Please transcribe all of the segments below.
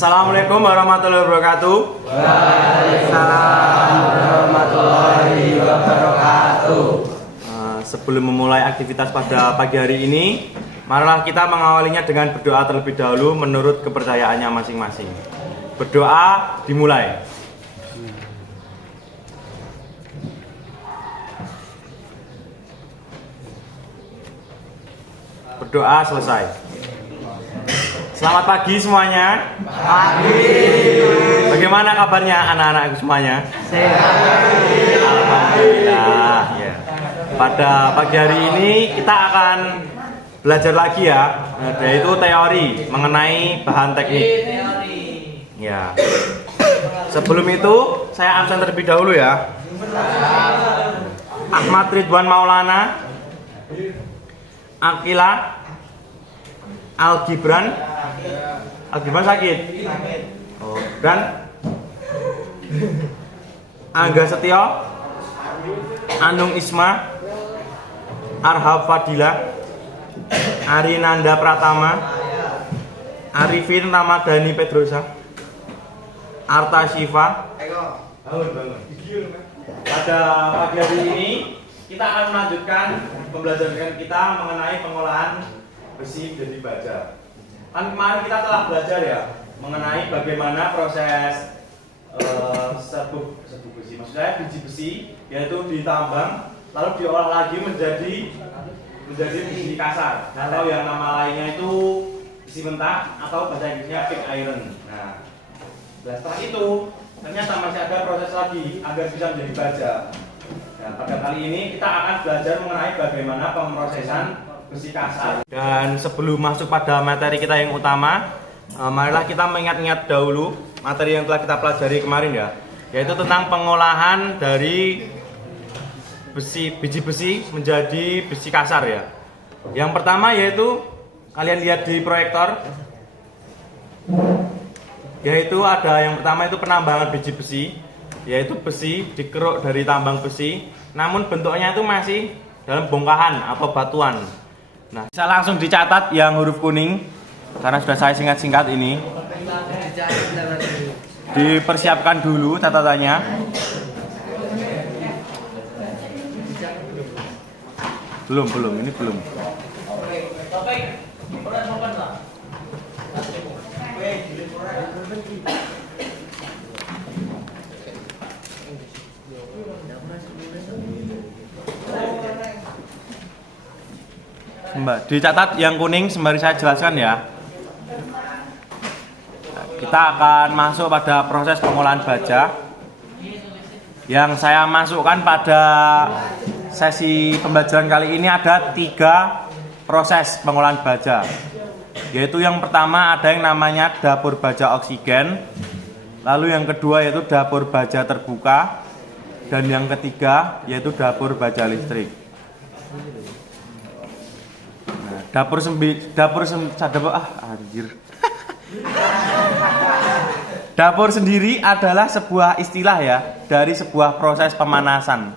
Assalamualaikum warahmatullahi wabarakatuh. Waalaikumsalam warahmatullahi wabarakatuh. Sebelum memulai aktivitas pada pagi hari ini, marilah kita mengawalinya dengan berdoa terlebih dahulu menurut kepercayaannya masing-masing. Berdoa dimulai. Berdoa selesai. Selamat pagi semuanya. Pagi. Bagaimana kabarnya anak-anakku semuanya? Sehat. Alhamdulillah. Ya. Pada pagi hari ini kita akan belajar lagi ya, yaitu teori mengenai bahan teknik. Ya. Sebelum itu saya absen terlebih dahulu ya. Ahmad Ridwan Maulana, Akila, Al Gibran sakit. Oh, dan Angga Setio, Anung Isma, Arhab Fadila, Arinanda Pratama, Arifin Ramadhani Pedrosa, Arta Syifa. Pada pagi hari ini kita akan melanjutkan pembelajaran kita mengenai pengolahan besi menjadi baja. Kan kemarin kita telah belajar ya mengenai bagaimana proses serbuk besi, maksudnya biji besi, yaitu ditambang lalu diolah lagi menjadi besi kasar, atau yang nama lainnya itu besi mentah atau bahasa Inggrisnya pig iron. Nah, setelah itu ternyata masih ada proses lagi agar bisa menjadi baja. Nah, pada kali ini kita akan belajar mengenai bagaimana pemrosesan besi kasar. Dan sebelum masuk pada materi kita yang utama, marilah kita mengingat-ingat dahulu materi yang telah kita pelajari kemarin ya, yaitu tentang pengolahan dari biji besi menjadi besi kasar ya. Yang pertama yaitu kalian lihat di proyektor, yaitu ada yang pertama itu penambangan biji besi, yaitu besi dikeruk dari tambang besi, namun bentuknya itu masih dalam bongkahan atau batuan. Nah, bisa langsung dicatat yang huruf kuning karena sudah saya singkat-singkat ini. Dipersiapkan dulu catatannya. Belum, ini belum. Mbak, dicatat yang kuning sembari saya jelaskan ya. Kita akan masuk pada proses pengolahan baja. Yang saya masukkan pada sesi pembelajaran kali ini ada 3 proses pengolahan baja. Yaitu yang pertama ada yang namanya dapur baja oksigen. Lalu yang kedua yaitu dapur baja terbuka. Dan yang ketiga yaitu dapur baja listrik. Dapur sendiri adalah sebuah istilah ya dari sebuah proses pemanasan.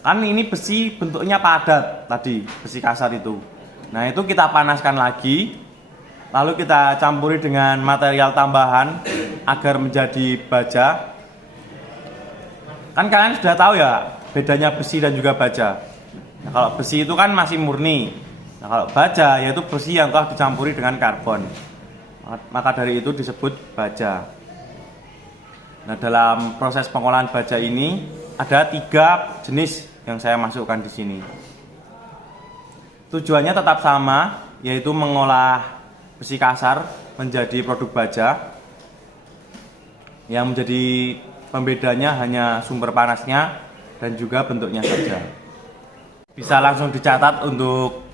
Kan ini besi bentuknya padat tadi, besi kasar itu. Nah, itu kita panaskan lagi, lalu kita campuri dengan material tambahan agar menjadi baja. Kan kalian sudah tahu ya bedanya besi dan juga baja. Nah, kalau besi itu kan masih murni. Nah, kalau baja yaitu besi yang telah dicampuri dengan karbon. Maka dari itu disebut baja. Nah, dalam proses pengolahan baja ini ada 3 jenis yang saya masukkan di sini. Tujuannya tetap sama, yaitu mengolah besi kasar menjadi produk baja. Yang menjadi pembedanya hanya sumber panasnya dan juga bentuknya saja. Bisa langsung dicatat untuk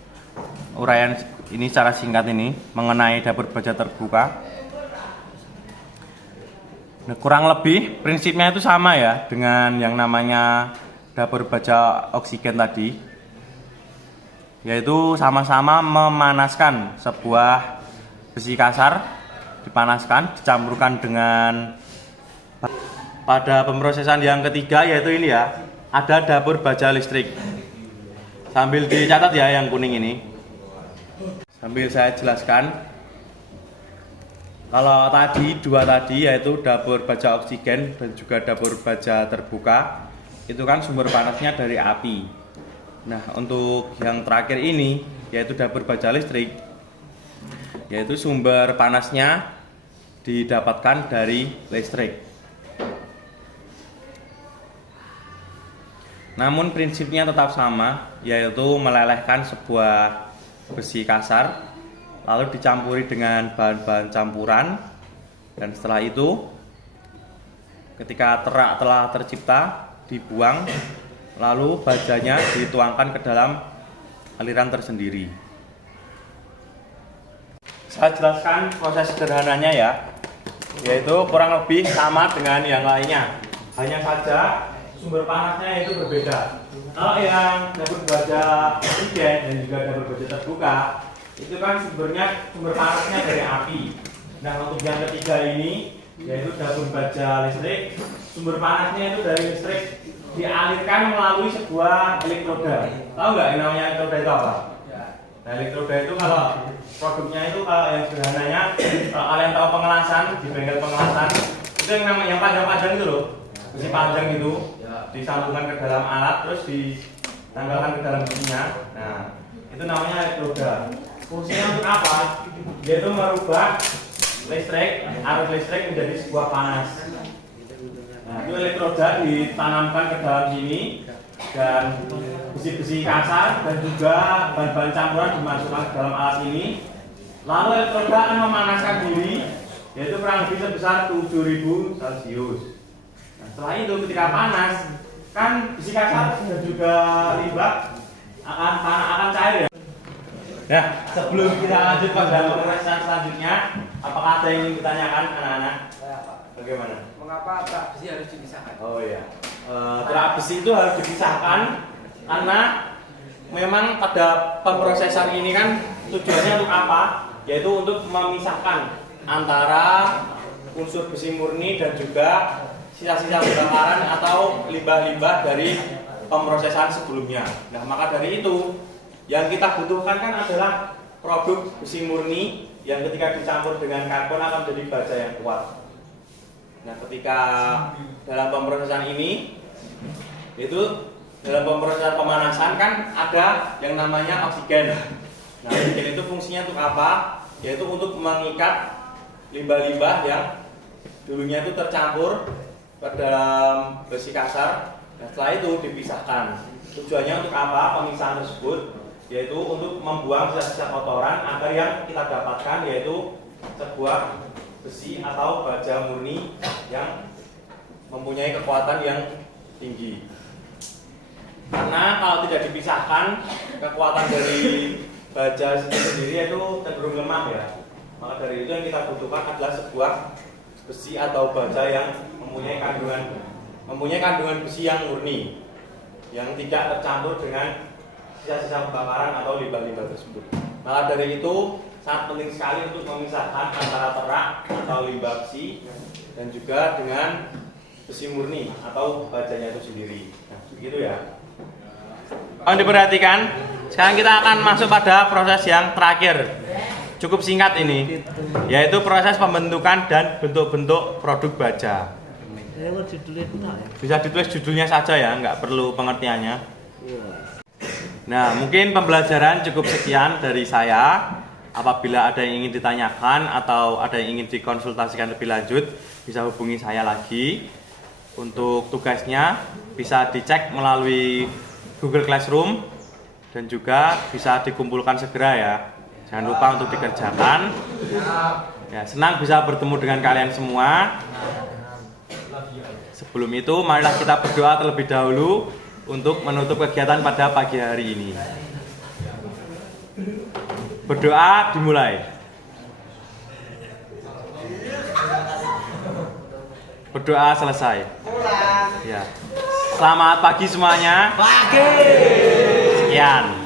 uraian ini secara singkat ini mengenai dapur baja terbuka. Nah, kurang lebih prinsipnya itu sama ya dengan yang namanya dapur baja oksigen tadi, yaitu sama-sama memanaskan sebuah besi kasar, dipanaskan, dicampurkan dengan. Pada pemrosesan yang ketiga yaitu ini ya, ada dapur baja listrik. Sambil dicatat ya yang kuning ini. Sambil saya jelaskan. Kalau tadi dua tadi yaitu dapur baja oksigen dan juga dapur baja terbuka, itu kan sumber panasnya dari api. Nah, untuk yang terakhir ini yaitu dapur baja listrik, yaitu sumber panasnya didapatkan dari listrik. Namun prinsipnya tetap sama, yaitu melelehkan sebuah besi kasar lalu dicampuri dengan bahan-bahan campuran, dan setelah itu ketika terak telah tercipta dibuang, lalu bajanya dituangkan ke dalam aliran tersendiri. Saya jelaskan proses sederhananya ya, yaitu kurang lebih sama dengan yang lainnya, hanya saja sumber panasnya itu berbeda. Kalau yang dapur baja oksigen dan juga dapur baja terbuka, itu kan sumber panasnya dari api. Nah, untuk yang ketiga ini yaitu dapur baja listrik, sumber panasnya itu dari listrik dialirkan melalui sebuah elektroda. Tahu nggak yang namanya elektroda itu apa? Nah, elektroda itu kalau produknya itu, kalau yang sederhananya, kalau kalian tahu pengelasan di bengkel pengelasan, itu yang namanya yang panjang-panjang itu loh, besi panjang itu disambungkan ke dalam alat terus ditanggalkan ke dalam besinya. Nah, itu namanya elektroda. Fungsinya untuk apa? Yaitu merubah arus listrik menjadi sebuah panas. Nah, itu elektroda ditanamkan ke dalam sini, dan besi-besi kasar dan juga bahan-bahan campuran dimasukkan ke dalam alat ini. Lalu elektroda akan memanaskan diri, yaitu kurang lebih sebesar 7000 Celcius. Nah, setelah itu ketika panas, kan besi kasar dan juga limbah akan cair ya. Nah, sebelum kita lanjut pada pemeriksaan selanjutnya, apakah ada yang ingin ditanyakan anak-anak? Bagaimana? Mengapa terak besi harus dipisahkan? Oh iya, terak besi itu harus dipisahkan karena memang pada pemrosesan ini kan tujuannya untuk apa? Yaitu untuk memisahkan antara unsur besi murni dan juga sisa-sisa pembakaran atau limbah-limbah dari pemrosesan sebelumnya. Nah, maka dari itu yang kita butuhkan kan adalah produk besi murni yang ketika dicampur dengan karbon akan menjadi baja yang kuat. Nah, ketika dalam pemrosesan ini, itu dalam pemrosesan pemanasan kan ada yang namanya oksigen. Nah, oksigen itu fungsinya untuk apa? Yaitu untuk mengikat limbah-limbah yang dulunya itu tercampur ke dalam besi kasar. Nah, setelah itu dipisahkan. Tujuannya untuk apa? Pemisahan tersebut yaitu untuk membuang sisa-sisa kotoran agar yang kita dapatkan yaitu sebuah besi atau baja murni yang mempunyai kekuatan yang tinggi. Karena kalau tidak dipisahkan, kekuatan dari baja sendiri itu cenderung lemah ya. Maka dari itu yang kita butuhkan adalah sebuah besi atau baja yang mempunyai kandungan besi yang murni, yang tidak tercampur dengan sisa-sisa pembakaran atau limbah-limbah tersebut. Maka dari itu sangat penting sekali untuk memisahkan antara terak atau limbah besi dan juga dengan besi murni atau bajanya itu sendiri. Nah, begitu ya. Kalau diperhatikan, sekarang kita akan masuk pada proses yang terakhir. Cukup singkat ini, yaitu proses pembentukan dan bentuk-bentuk produk baja. Bisa ditulis judulnya saja ya, nggak perlu pengertiannya. Nah, mungkin pembelajaran cukup sekian dari saya. Apabila ada yang ingin ditanyakan atau ada yang ingin dikonsultasikan lebih lanjut, bisa hubungi saya lagi. Untuk tugasnya bisa dicek melalui Google Classroom dan juga bisa dikumpulkan segera ya. Jangan lupa untuk dikerjakan. Ya, senang bisa bertemu dengan kalian semua. Sebelum itu, marilah kita berdoa terlebih dahulu untuk menutup kegiatan pada pagi hari ini. Berdoa dimulai. Berdoa selesai. Ya. Selamat pagi semuanya. Pagi. Sekian.